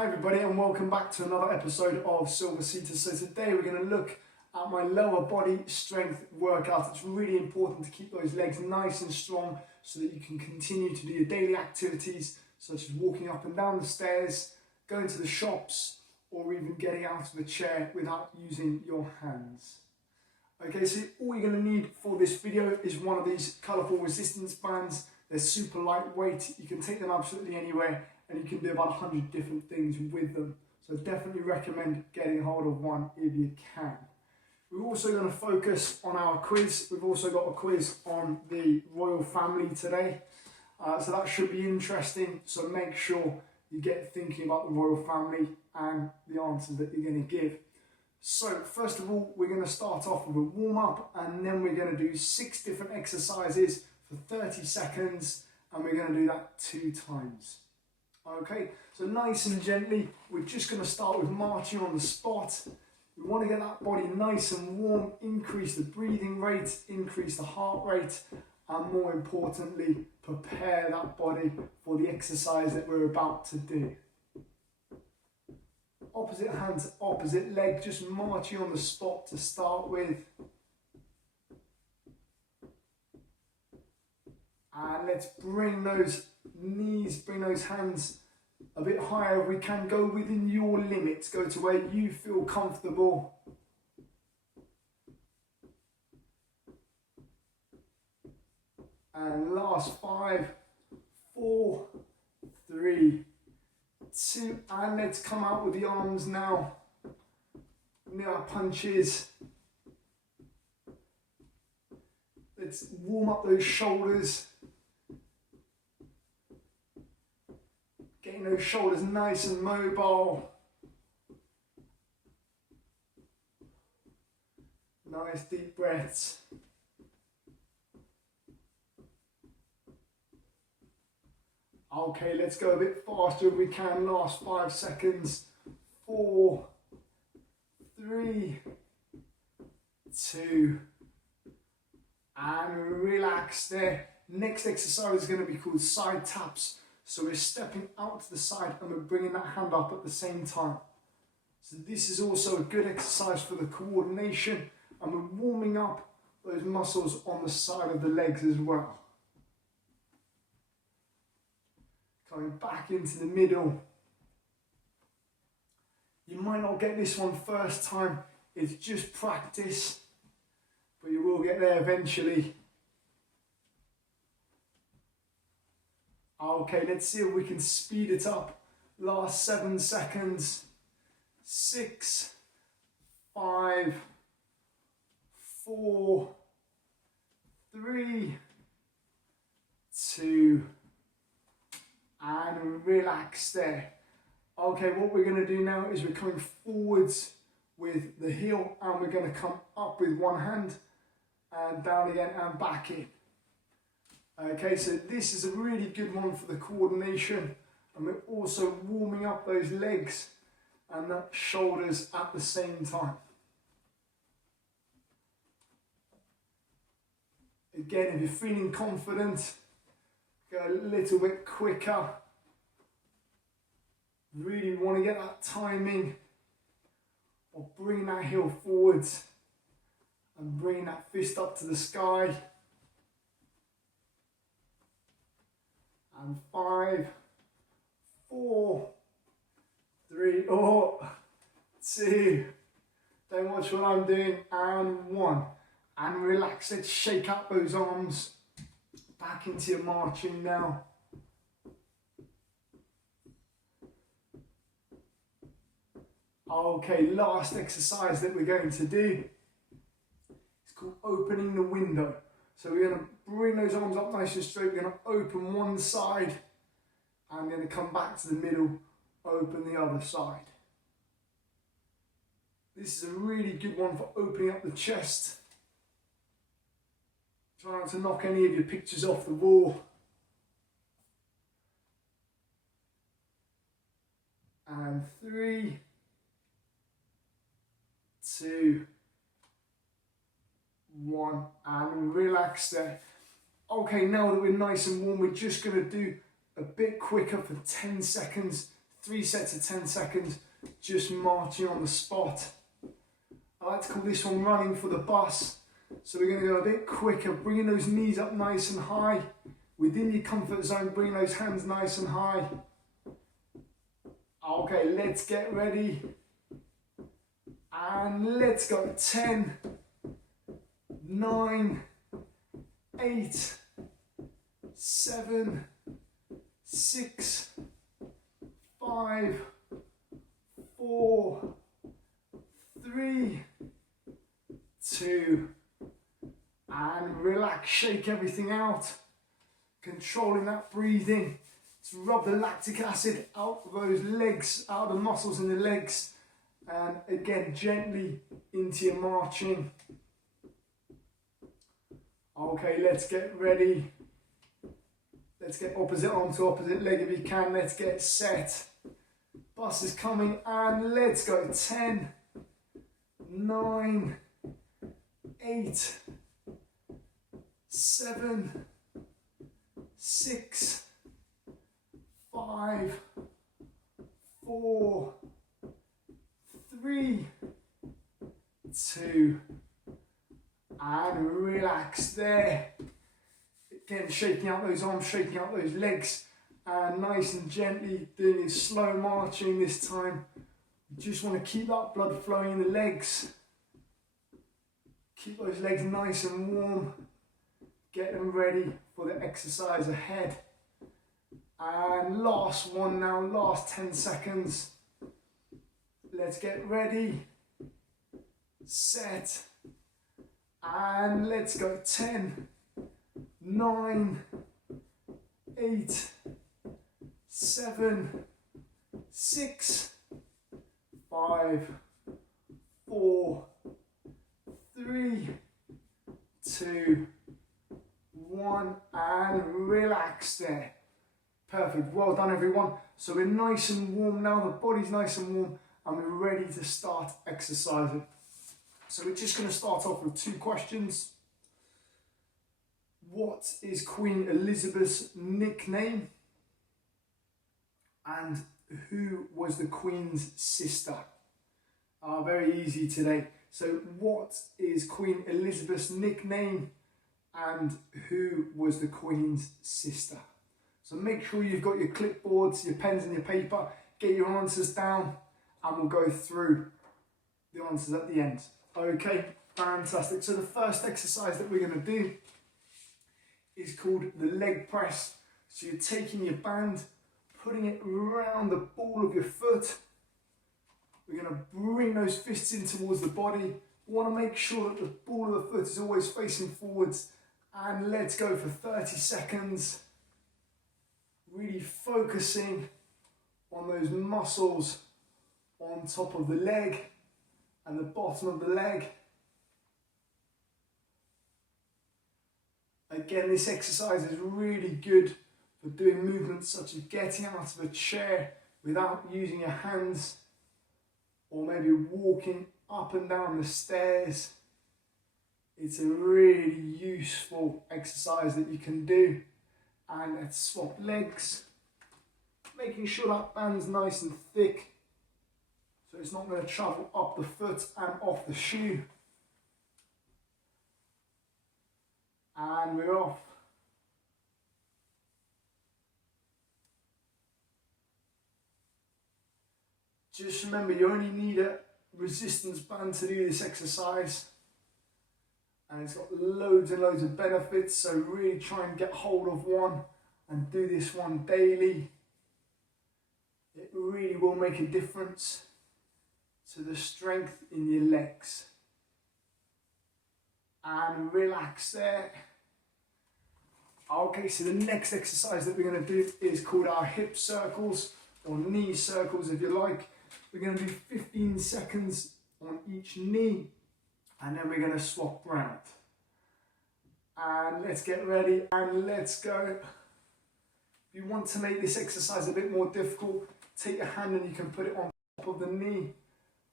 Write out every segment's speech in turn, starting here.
Hi everybody and welcome back to another episode of Silver Seater. So today we're going to look at my lower body strength workout. It's really important to keep those legs nice and strong so that you can continue to do your daily activities such as walking up and down the stairs, going to the shops, or even getting out of the chair without using your hands. Okay, so all you're going to need for this video is one of these colourful resistance bands. They're super lightweight, you can take them absolutely anywhere and you can do about 100 different things with them. So definitely recommend getting hold of one if you can. We're also going to focus on our quiz. We've also got a quiz on the royal family today. So that should be interesting. So make sure you get thinking about the royal family and the answers that you're going to give. So first of all, we're going to start off with a warm-up and then we're going to do 6 different exercises for 30 seconds and we're going to do that 2 times. Okay, so nice and gently, we're just going to start with marching on the spot. We want to get that body nice and warm, increase the breathing rate, increase the heart rate, and more importantly, prepare that body for the exercise that we're about to do. Opposite hand to opposite leg, just marching on the spot to start with. And let's bring those knees, bring those hands a bit higher if we can. Go within your limits, go to where you feel comfortable. And last 5, 4, 3, 2, and let's come out with the arms now. Near our punches. Let's warm up those shoulders. Getting those shoulders nice and mobile. Nice deep breaths. Okay, let's go a bit faster if we can. Last 5 seconds. 4, 3, 2, and relax there. Next exercise is going to be called side taps. So we're stepping out to the side and we're bringing that hand up at the same time. So this is also a good exercise for the coordination and we're warming up those muscles on the side of the legs as well. Coming back into the middle. You might not get this one first time, it's just practice, but you will get there eventually. Okay, let's see if we can speed it up. Last 7 seconds. 6, 5, 4, 3, 2, and relax there. Okay, what we're going to do now is we're coming forwards with the heel and we're going to come up with one hand and down again and back in. Okay, so this is a really good one for the coordination and we're also warming up those legs and the shoulders at the same time. Again, if you're feeling confident, go a little bit quicker. Really want to get that timing of bringing that heel forwards and bringing that fist up to the sky. And 5, 4, 3, 2, don't watch what I'm doing, and 1. And relax, let's shake out those arms. Back into your marching now. Okay, last exercise that we're going to do. It's called opening the window. So we're going to bring those arms up nice and straight. We're going to open one side and then come back to the middle, open the other side. This is a really good one for opening up the chest. Try not to knock any of your pictures off the wall. And 3, 2, 1, and relax there. Okay, now that we're nice and warm, we're just going to do a bit quicker for 10 seconds, 3 sets of 10 seconds, just marching on the spot. I like to call this one running for the bus. So we're going to go a bit quicker, bringing those knees up nice and high. Within your comfort zone, bring those hands nice and high. Okay, let's get ready. And let's go. 10, 9, 8, 7, 6, 5, 4, 3, 2, and relax, shake everything out. Controlling that breathing to rub the lactic acid out of those legs, out of the muscles in the legs, and again gently into your marching. Okay, let's get ready. Let's get opposite arm to opposite leg if you can. Let's get set. Bus is coming and let's go. 10, 9, 8, 7, 6, 5, 4, 3, 2, and relax there. Again, shaking out those arms, shaking out those legs, and nice and gently doing it slow marching this time. You just want to keep that blood flowing in the legs. Keep those legs nice and warm. Get them ready for the exercise ahead. And last one now, last 10 seconds. Let's get ready, set, and let's go. 10, 9, 8, 7, 6, 5, 4, 3, 2, 1, and relax there. Perfect, well done everyone. So we're nice and warm now, the body's nice and warm, and we're ready to start exercising. So we're just going to start off with 2 questions. What is Queen Elizabeth's nickname? And who was the Queen's sister? Very easy today. So what is Queen Elizabeth's nickname? And who was the Queen's sister? So make sure you've got your clipboards, your pens and your paper. Get your answers down and we'll go through the answers at the end. Okay, fantastic. So the first exercise that we're going to do is called the leg press. So you're taking your band, putting it around the ball of your foot. We're going to bring those fists in towards the body. We want to make sure that the ball of the foot is always facing forwards. And let's go for 30 seconds. Really focusing on those muscles on top of the leg and the bottom of the leg. Again, this exercise is really good for doing movements such as getting out of a chair without using your hands, or maybe walking up and down the stairs. It's a really useful exercise that you can do. And let's swap legs, making sure that band's nice and thick so it's not going to travel up the foot and off the shoe. And we're off. Just remember, you only need a resistance band to do this exercise. And it's got loads and loads of benefits, so really try and get hold of one and do this one daily. It really will make a difference to the strength in your legs. And relax there. Okay, so the next exercise that we're going to do is called our hip circles, or knee circles if you like. We're going to do 15 seconds on each knee, and then we're going to swap round. And let's get ready and let's go. If you want to make this exercise a bit more difficult, take your hand and you can put it on top of the knee,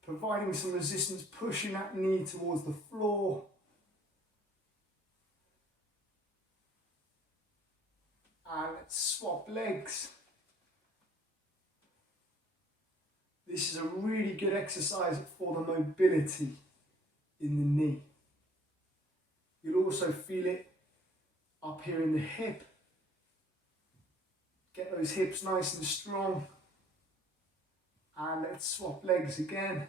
providing some resistance, pushing that knee towards the floor. And let's swap legs. This is a really good exercise for the mobility in the knee. You'll also feel it up here in the hip. Get those hips nice and strong. And let's swap legs again.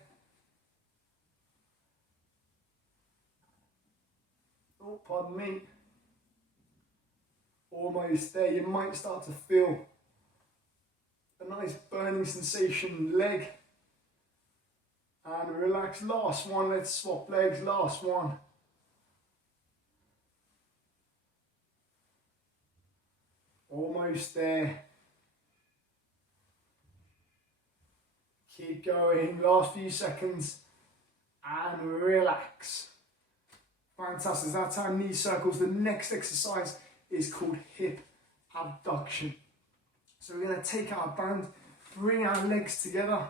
Oh, pardon me. Almost there. You might start to feel a nice burning sensation in the leg. And relax. Last one. Let's swap legs. Last one. Almost there. Keep going. Last few seconds. And relax. Fantastic. That's our knee circles. The next exercise is called hip abduction. So we're going to take our band, bring our legs together.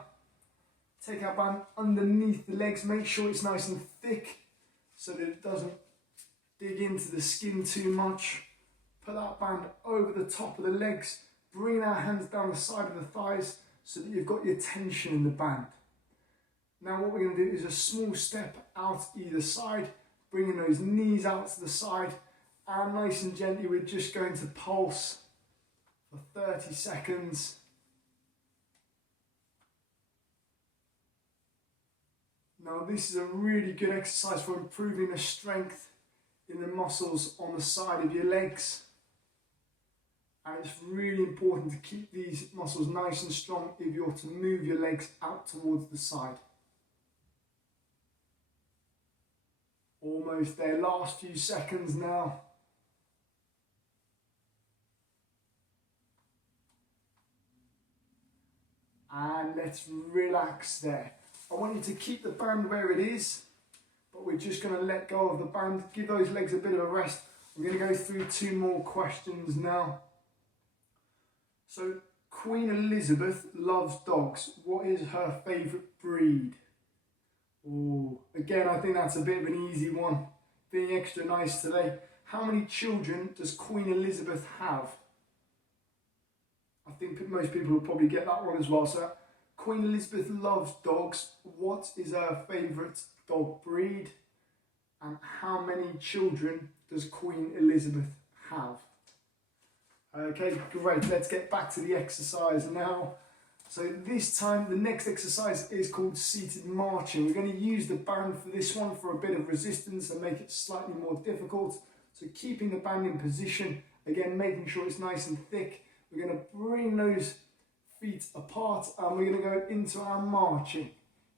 Take our band underneath the legs. Make sure it's nice and thick so that it doesn't dig into the skin too much. Put that band over the top of the legs. Bring our hands down the side of the thighs so that you've got your tension in the band. Now what we're going to do is a small step out either side, bringing those knees out to the side, and nice and gently we're just going to pulse for 30 seconds. Now this is a really good exercise for improving the strength in the muscles on the side of your legs. And it's really important to keep these muscles nice and strong if you're to move your legs out towards the side. Almost there, last few seconds now. And let's relax there. I want you to keep the band where it is, but we're just going to let go of the band, give those legs a bit of a rest. I'm going to go through 2 more questions now. So, Queen Elizabeth loves dogs. What is her favourite breed? Oh, again, I think that's a bit of an easy one. Being extra nice today. How many children does Queen Elizabeth have? I think most people will probably get that one as well. So, Queen Elizabeth loves dogs. What is her favourite dog breed? And how many children does Queen Elizabeth have? Okay, great. Let's get back to the exercise now. So this time, the next exercise is called seated marching. We're going to use the band for this one for a bit of resistance and make it slightly more difficult. So keeping the band in position, again, making sure it's nice and thick. We're going to bring those feet apart and we're going to go into our marching.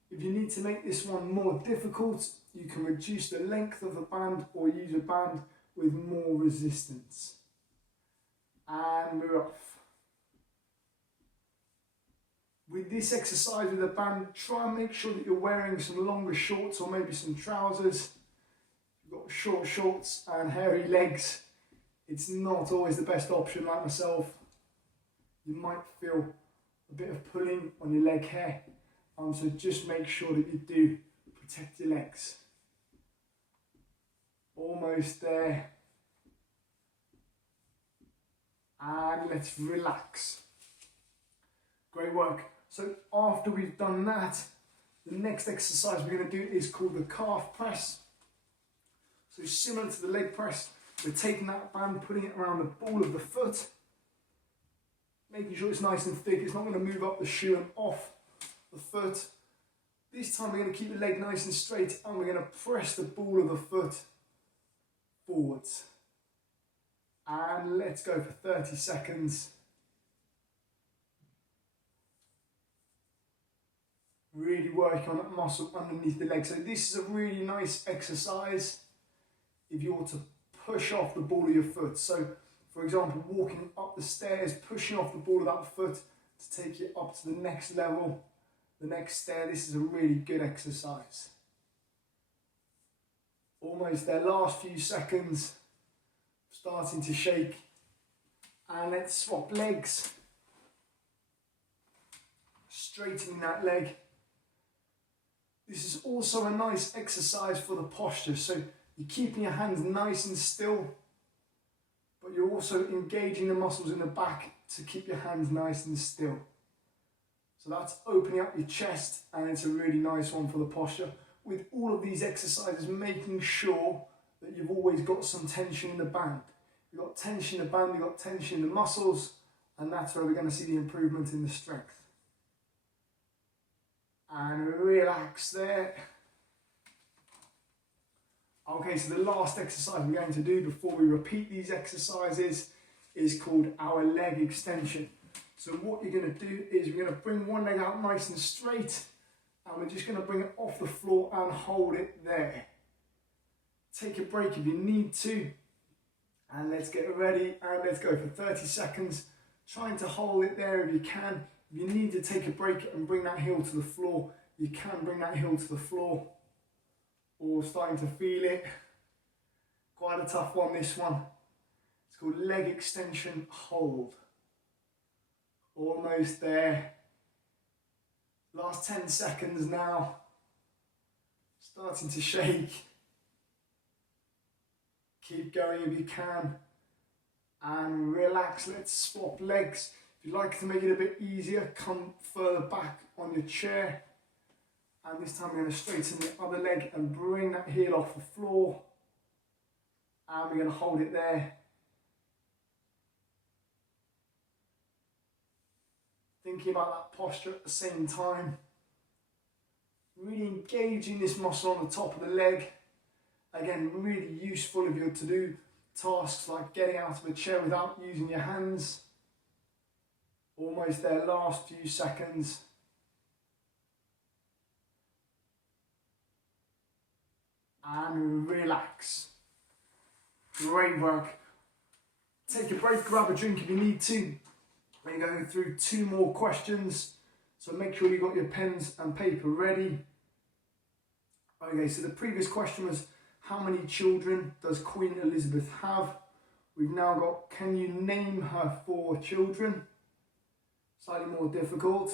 If you need to make this one more difficult, you can reduce the length of the band or use a band with more resistance. And we're off. With this exercise with the band, try and make sure that you're wearing some longer shorts or maybe some trousers. If you've got short shorts and hairy legs, it's not always the best option like myself. You might feel a bit of pulling on your leg hair. So just make sure that you do protect your legs. Almost there. And let's relax. Great work. So after we've done that, the next exercise we're going to do is called the calf press. So similar to the leg press, we're taking that band, putting it around the ball of the foot, making sure it's nice and thick. It's not going to move up the shoe and off the foot. This time we're going to keep the leg nice and straight and we're going to press the ball of the foot forwards. And let's go for 30 seconds. Really working on that muscle underneath the leg. So this is a really nice exercise if you want to push off the ball of your foot. So for example, walking up the stairs, pushing off the ball of that foot to take you up to the next level, the next stair. This is a really good exercise. Almost there, last few seconds, starting to shake. And let's swap legs. Straightening that leg. This is also a nice exercise for the posture. So you're keeping your hands nice and still, but you're also engaging the muscles in the back to keep your hands nice and still. So that's opening up your chest, and it's a really nice one for the posture. With all of these exercises, making sure that you've always got some tension in the band. You've got tension in the band, you've got tension in the muscles, and that's where we're going to see the improvement in the strength. And relax there. Okay, so the last exercise we're going to do before we repeat these exercises is called our leg extension. So what you're going to do is we're going to bring one leg out nice and straight, and we're just going to bring it off the floor and hold it there. Take a break if you need to, and let's get ready, and let's go for 30 seconds, trying to hold it there if you can. If you need to take a break and bring that heel to the floor, you can bring that heel to the floor, or starting to feel it. Quite a tough one, this one. It's called leg extension hold. Almost there. Last 10 seconds now. Starting to shake. Keep going if you can. And relax, let's swap legs. If you'd like to make it a bit easier, come further back on your chair. And this time we're going to straighten the other leg and bring that heel off the floor. And we're going to hold it there. Thinking about that posture at the same time. Really engaging this muscle on the top of the leg. Again, really useful if you're to do tasks like getting out of a chair without using your hands. Almost there, last few seconds. And relax. Great work. Take a break, grab a drink if you need to. We're going through 2 more questions, so make sure you've got your pens and paper ready. Okay, so the previous question was, how many children does Queen Elizabeth have? We've now got, can you name her 4 children? Slightly more difficult.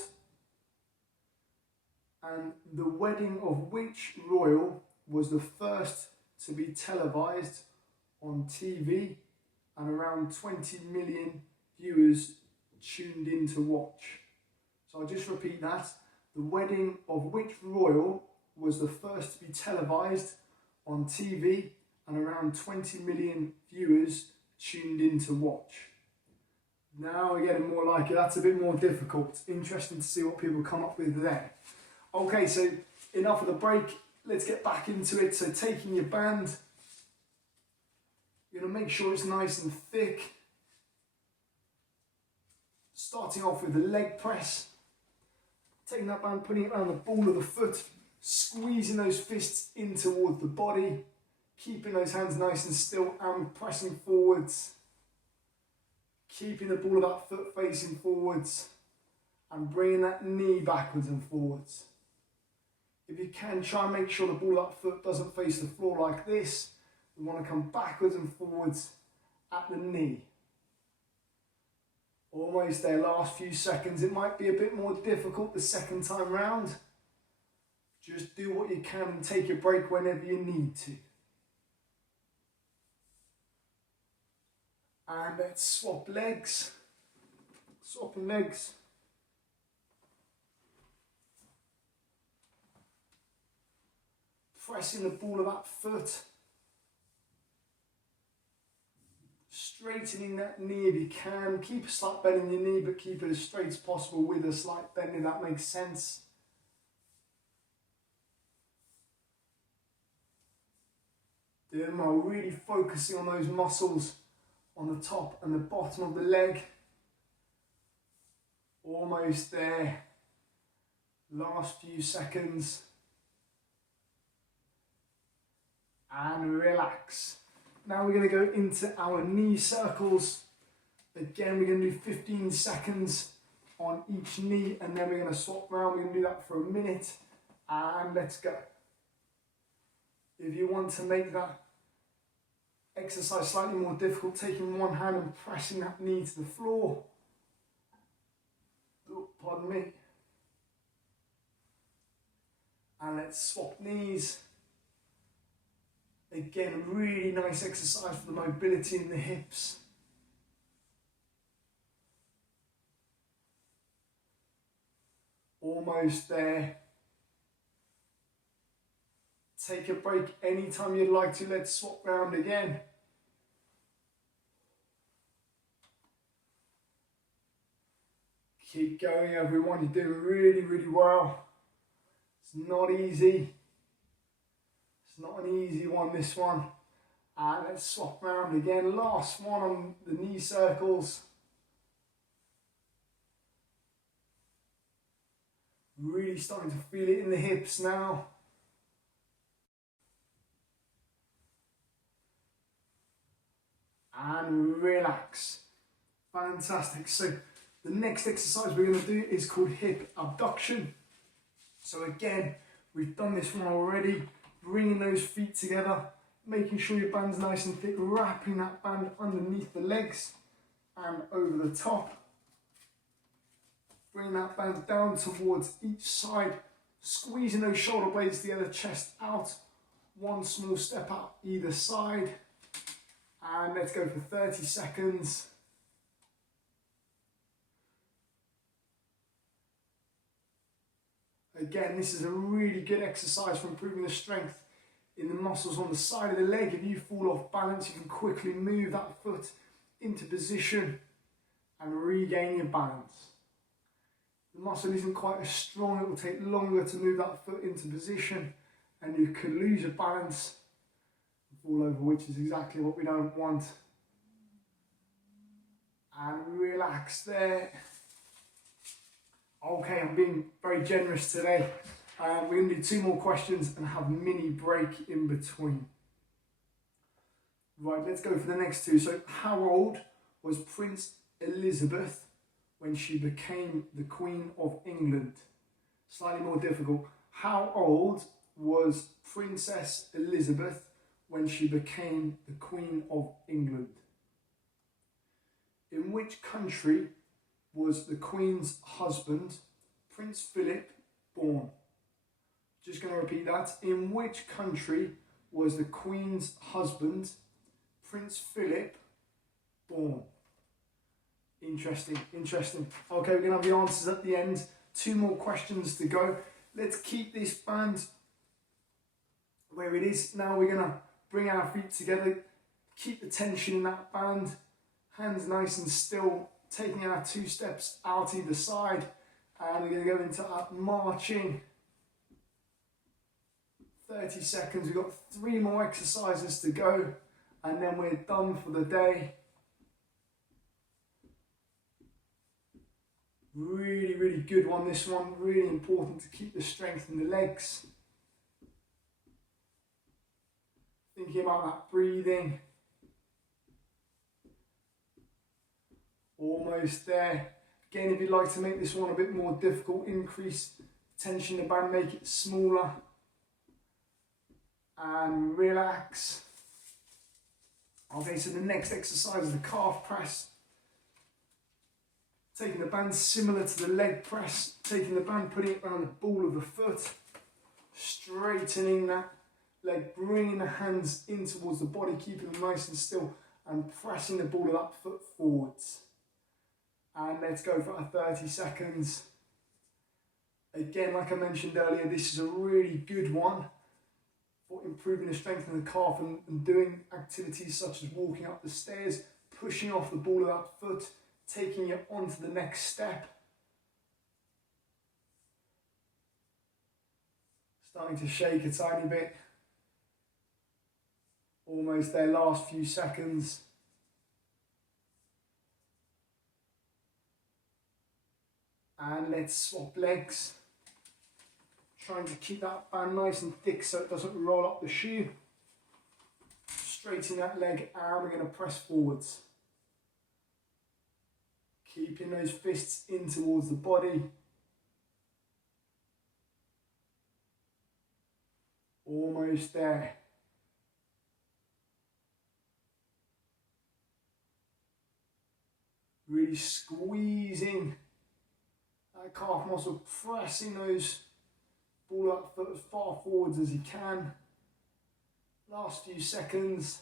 And the wedding of which royal was the first to be televised on TV, and around 20 million viewers tuned in to watch? So I'll just repeat that. The wedding of which royal was the first to be televised on TV, and around 20 million viewers tuned in to watch? Now we're getting more like it. That's a bit more difficult. Interesting to see what people come up with there. Okay, so enough of the break. Let's get back into it. So taking your band, you're going to make sure it's nice and thick. Starting off with the leg press. Taking that band, putting it around the ball of the foot, squeezing those fists in towards the body, keeping those hands nice and still and pressing forwards. Keeping the ball of that foot facing forwards and bringing that knee backwards and forwards. If you can, try and make sure the ball of that foot doesn't face the floor like this. We want to come backwards and forwards at the knee. Almost there, last few seconds. It might be a bit more difficult the second time round. Just do what you can and take a break whenever you need to. And let's swap legs. Swapping legs. Pressing the ball of that foot. Straightening that knee if you can. Keep a slight bend in your knee, but keep it as straight as possible with a slight bend, if that makes sense. Doing well, really focusing on those muscles on the top and the bottom of the leg. Almost there. Last few seconds. And relax. Now we're going to go into our knee circles. Again, we're going to do 15 seconds on each knee, and then we're going to swap around. We're going to do that for a minute, and let's go. If you want to make that exercise slightly more difficult, taking one hand and pressing that knee to the floor. Oh, pardon me. And let's swap knees. Again, a really nice exercise for the mobility in the hips. Almost there. Take a break anytime you'd like to. Let's swap round again. Keep going, everyone. You're doing really, really well. It's not easy. It's not an easy one, this one. And let's swap round again. Last one on the knee circles. Really starting to feel it in the hips now. And relax. Fantastic. So the next exercise we're going to do is called hip abduction. So again, we've done this one already. Bringing those feet together, making sure your band's nice and thick, wrapping that band underneath the legs and over the top. Bring that band down towards each side, squeezing those shoulder blades together, chest out. One small step out either side. And let's go for 30 seconds. Again, this is a really good exercise for improving the strength in the muscles on the side of the leg. If you fall off balance, you can quickly move that foot into position and regain your balance. The muscle isn't quite as strong, it will take longer to move that foot into position and you could lose your balance and fall over, which is exactly what we don't want. And relax there. Okay, I'm being very generous today. We're going to do 2 more questions and have a mini break in between. Right, let's go for the next 2. So, how old was Princess Elizabeth when she became the Queen of England? Slightly more difficult. How old was Princess Elizabeth when she became the Queen of England? In which country was the Queen's husband, Prince Philip, born? Just going to repeat that. In which country was the Queen's husband, Prince Philip, born? Interesting, interesting. Okay, we're going to have the answers at the end. 2 more questions to go. Let's keep this band where it is. Now we're going to bring our feet together, keep the tension in that band, hands nice and still, taking our 2 steps out either side, and we're going to go into our marching. 30 seconds, we've got 3 more exercises to go, and then we're done for the day. Really, really good one, this one. Really important to keep the strength in the legs. Thinking about that breathing. Almost there. Again, if you'd like to make this one a bit more difficult, increase tension in the band, make it smaller. And relax. Okay, so the next exercise is the calf press. Taking the band similar to the leg press, taking the band, putting it around the ball of the foot, straightening that leg, bringing the hands in towards the body, keeping them nice and still, and pressing the ball of that foot forwards. And let's go for our 30 seconds. Again, like I mentioned earlier, this is a really good one for improving the strength in the calf and doing activities such as walking up the stairs, pushing off the ball of that foot, taking it on to the next step. Starting to shake a tiny bit. Almost there, last few seconds. And let's swap legs. Trying to keep that band nice and thick so it doesn't roll up the shoe. Straighten that leg and we're going to press forwards. Keeping those fists in towards the body. Almost there. Really squeezing that calf muscle, pressing those ball up foot as far forwards as you can. Last few seconds.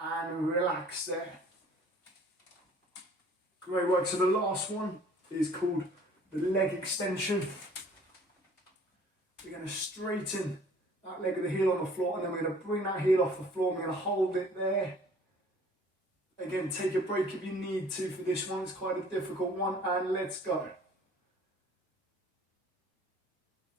And relax there. Great work. So the last one is called the leg extension. We're going to straighten that leg of the heel on the floor, and then we're going to bring that heel off the floor. We're going to hold it there. Again, take a break if you need to for this one. It's quite a difficult one, and let's go.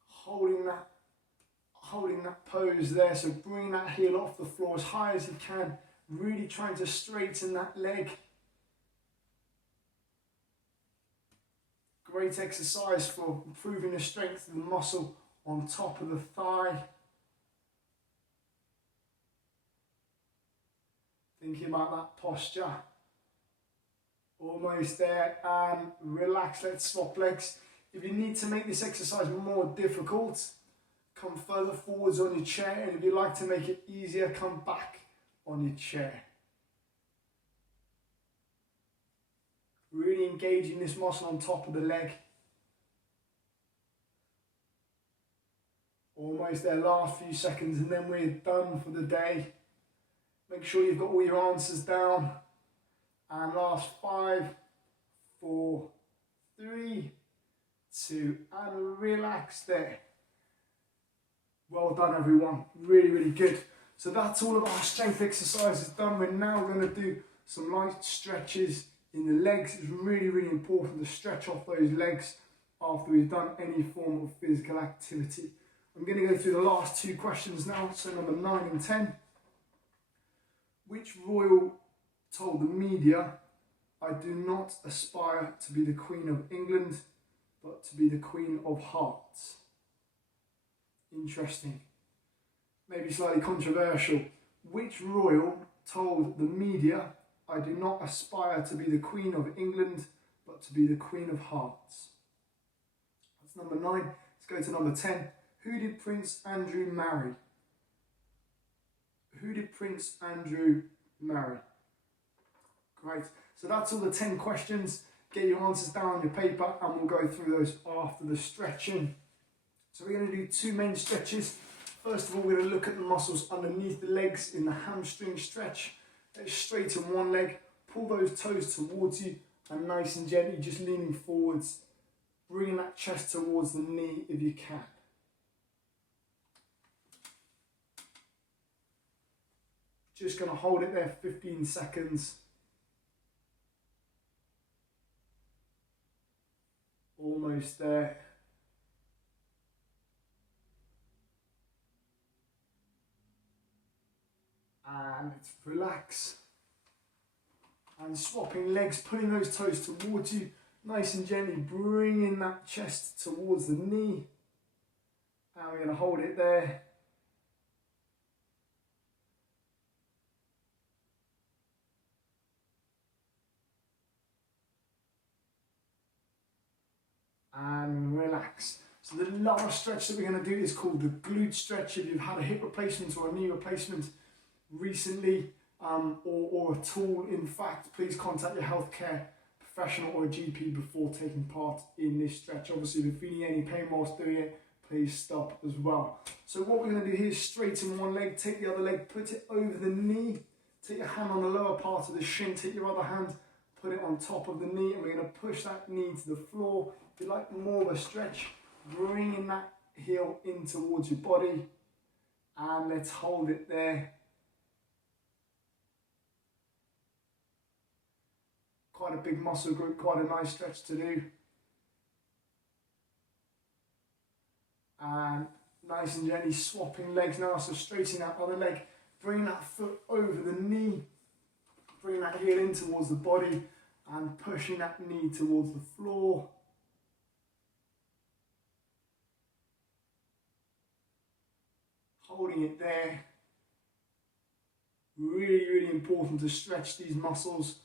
Holding that pose there. So bring that heel off the floor as high as you can. Really trying to straighten that leg. Great exercise for improving the strength of the muscle on top of the thigh. Thinking about that posture. Almost there, and relax. Let's swap legs. If you need to make this exercise more difficult, come further forwards on your chair, and if you like to make it easier, come back on your chair. Really engaging this muscle on top of the leg. Almost there, last few seconds, and then we're done for the day. Make sure you've got all your answers down. And last 5, 4, 3, 2, and relax there. Well done, everyone. Really, really good. So that's all of our strength exercises done. We're now going to do some light stretches in the legs. It's really, really important to stretch off those legs after we've done any form of physical activity. I'm going to go through the last 2 questions now, so number 9 and 10. Which royal told the media, "I do not aspire to be the Queen of England, but to be the Queen of Hearts"? Interesting. Maybe slightly controversial. Which royal told the media, "I do not aspire to be the Queen of England, but to be the Queen of Hearts"? That's number 9. Let's go to number 10. Who did Prince Andrew marry? Who did Prince Andrew marry? Great. So that's all the 10 questions. Get your answers down on your paper, and we'll go through those after the stretching. So we're going to do 2 main stretches. First of all, we're going to look at the muscles underneath the legs in the hamstring stretch. Let's straighten one leg, pull those toes towards you, and nice and gently, just leaning forwards, bringing that chest towards the knee if you can. Just going to hold it there 15 seconds. Almost there. And let's relax. And swapping legs, pulling those toes towards you, nice and gently bringing that chest towards the knee. And we're going to hold it there. And relax. So the last stretch that we're going to do is called the glute stretch. If you've had a hip replacement or a knee replacement recently, or at all, in fact, please contact your healthcare professional or a GP before taking part in this stretch. Obviously, if you're feeling any pain whilst doing it, please stop as well. So what we're going to do here is straighten one leg, take the other leg, put it over the knee, take your hand on the lower part of the shin, take your other hand, put it on top of the knee, and we're going to push that knee to the floor. If you like more of a stretch, bringing that heel in towards your body, and let's hold it there. Quite a big muscle group, quite a nice stretch to do. And nice and gently swapping legs now, so straightening that other leg, bring that foot over the knee, bring that heel in towards the body, and pushing that knee towards the floor. Holding it there. Really, really important to stretch these muscles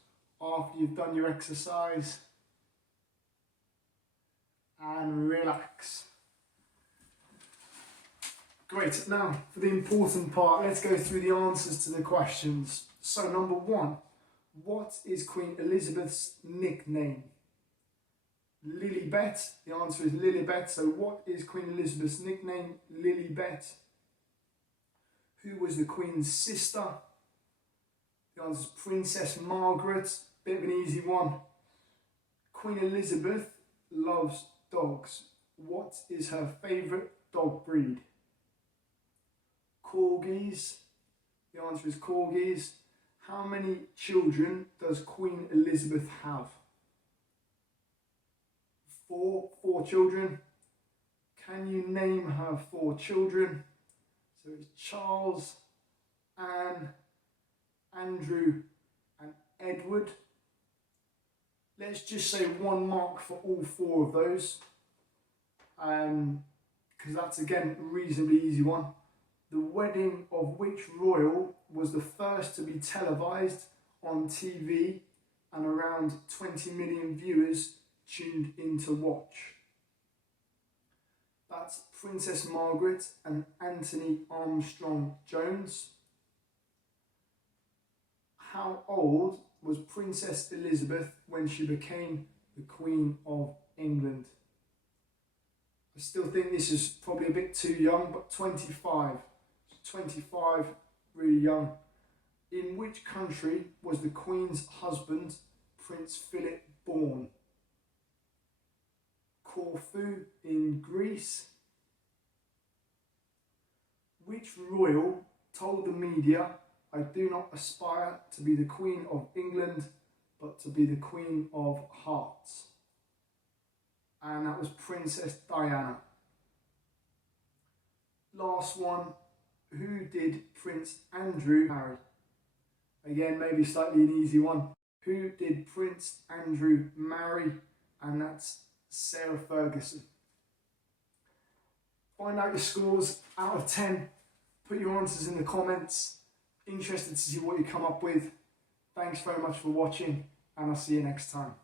after you've done your exercise. And relax. Great, now for the important part, let's go through the answers to the questions. So number 1, what is Queen Elizabeth's nickname? Lilibet, the answer is Lilibet. So what is Queen Elizabeth's nickname? Lilibet. Who was the Queen's sister? The answer is Princess Margaret. Bit of an easy one. Queen Elizabeth loves dogs. What is her favourite dog breed? Corgis. The answer is corgis. How many children does Queen Elizabeth have? Four children. Can you name her 4 children? So it's Charles, Anne, Andrew and Edward. Let's just say 1 mark for all 4 of those, because that's again a reasonably easy one. The wedding of which royal was the first to be televised on TV and around 20 million viewers tuned in to watch? That's Princess Margaret and Anthony Armstrong Jones. How old was Princess Elizabeth when she became the Queen of England? I still think this is probably a bit too young, but 25. 25, really young. In which country was the Queen's husband, Prince Philip, born? Corfu in Greece. Which royal told the media, "I do not aspire to be the Queen of England, but to be the Queen of Hearts"? And that was Princess Diana. Last one. Who did Prince Andrew marry? Again, maybe slightly an easy one. Who did Prince Andrew marry? And that's Sarah Ferguson. Find out your scores out of 10. Put your answers in the comments. Interested to see what you come up with. Thanks very much for watching, and I'll see you next time.